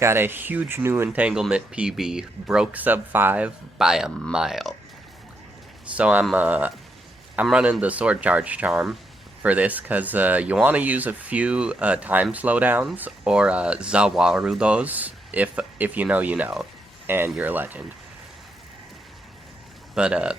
Got a huge new Entanglement PB, broke sub 5 by a mile. So I'm running the Sword Charge Charm for this because you want to use a few time slowdowns or Zawarudos if you know you know, and you're a legend. But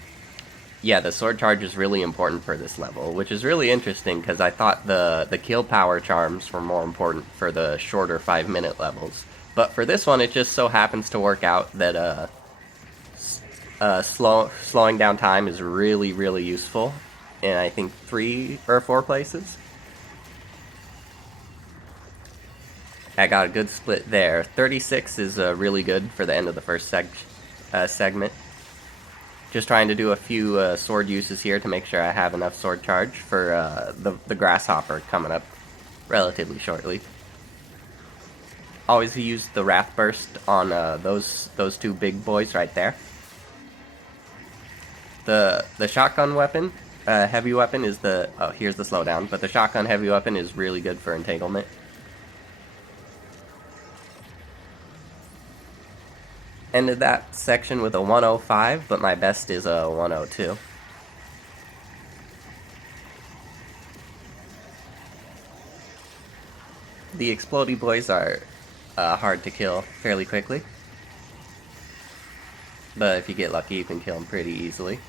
yeah, the Sword Charge is really important for this level, which is really interesting because I thought the Kill Power charms were more important for the shorter 5-minute levels. But for this one, it just so happens to work out that slowing down time is really, really useful in, I think, 3 or 4 places. I got a good split there. 36 is really good for the end of the first segment. Just trying to do a few sword uses here to make sure I have enough sword charge for the Grasshopper coming up relatively shortly. Always use the Wrath Burst on those two big boys right there. The shotgun weapon, heavy weapon is the... Oh, here's the slowdown. But the shotgun heavy weapon is really good for entanglement. Ended that section with a 105, but my best is a 102. The explodey boys are hard to kill fairly quickly. But if you get lucky, you can kill them pretty easily.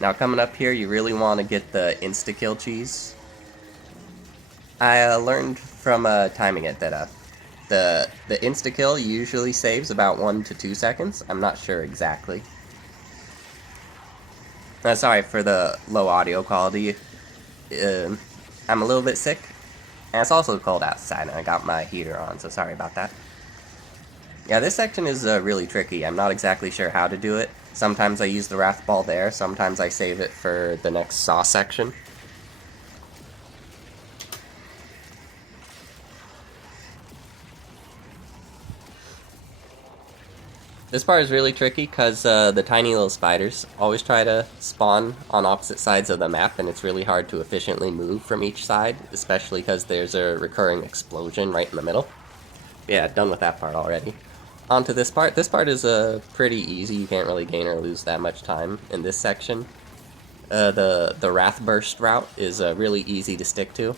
Now coming up here, you really want to get the insta-kill cheese. I learned from timing it that the insta-kill usually saves about 1 to 2 seconds. I'm not sure exactly. Sorry for the low audio quality. I'm a little bit sick. And it's also cold outside, and I got my heater on, so sorry about that. Yeah, this section is really tricky. I'm not exactly sure how to do it. Sometimes I use the Wrath Ball there, sometimes I save it for the next Saw section. This part is really tricky because the tiny little spiders always try to spawn on opposite sides of the map, and it's really hard to efficiently move from each side, especially because there's a recurring explosion right in the middle. Yeah, done with that part already. On to this part. This part is pretty easy. You can't really gain or lose that much time in this section. The Wrath Burst route is really easy to stick to.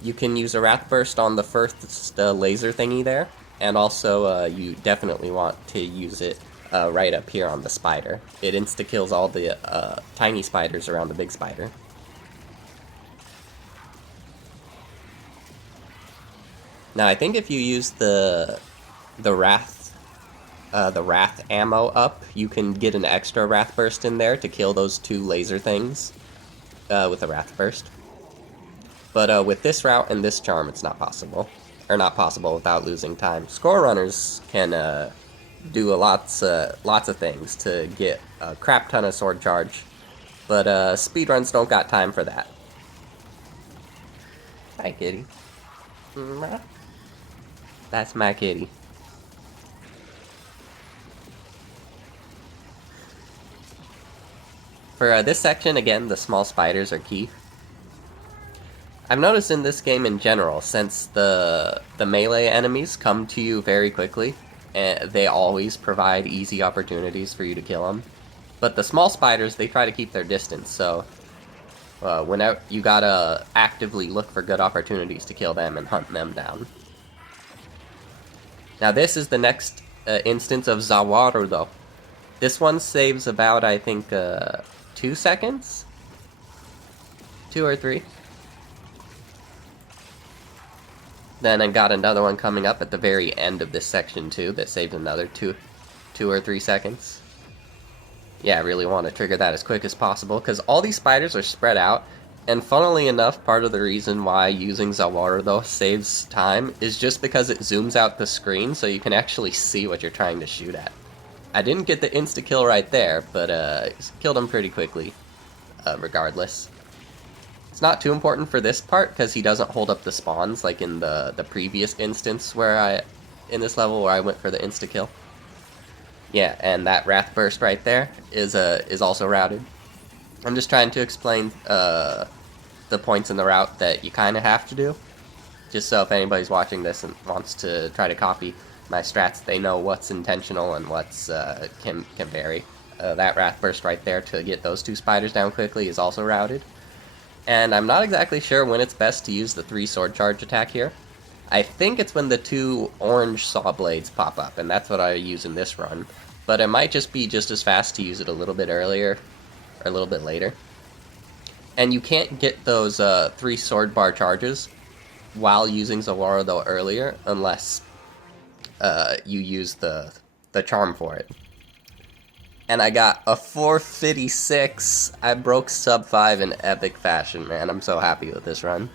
You can use a Wrath Burst on the first laser thingy there. And also, you definitely want to use it right up here on the spider. It insta-kills all the tiny spiders around the big spider. Now, I think if you use the Wrath ammo up, you can get an extra Wrath Burst in there to kill those 2 laser things with a Wrath Burst. But with this route and this charm, it's not possible. Or not possible without losing time. Score runners can do lots of things to get a crap ton of sword charge, but speedruns don't got time for that. Hi, kitty. That's my kitty. For this section, again, the small spiders are key. I've noticed in this game in general, since the melee enemies come to you very quickly, and they always provide easy opportunities for you to kill them. But the small spiders, they try to keep their distance, so whenever you gotta actively look for good opportunities to kill them and hunt them down. Now this is the next instance of Zawarudo. This one saves about, I think, 2 seconds? 2 or 3. Then I got another one coming up at the very end of this section too that saved another 2 or 3 seconds. Yeah, I really want to trigger that as quick as possible because all these spiders are spread out, and funnily enough, part of the reason why using Zawarudo saves time is just because it zooms out the screen so you can actually see what you're trying to shoot at. I didn't get the insta-kill right there, but killed him pretty quickly, regardless. It's not too important for this part because he doesn't hold up the spawns like in the previous instance in this level where I went for the insta-kill. Yeah, and that Wrath Burst right there is also routed. I'm just trying to explain the points in the route that you kind of have to do, just so if anybody's watching this and wants to try to copy. my strats, they know what's intentional and what's can vary. That Wrath Burst right there to get those 2 spiders down quickly is also routed. And I'm not exactly sure when it's best to use the 3 sword charge attack here. I think it's when the 2 orange saw blades pop up, and that's what I use in this run. But it might just be just as fast to use it a little bit earlier, or a little bit later. And you can't get those 3 sword bar charges while using Zalora though earlier, unless you use the charm for it. And I got a 456. I broke sub 5 in epic fashion, man. I'm so happy with this run.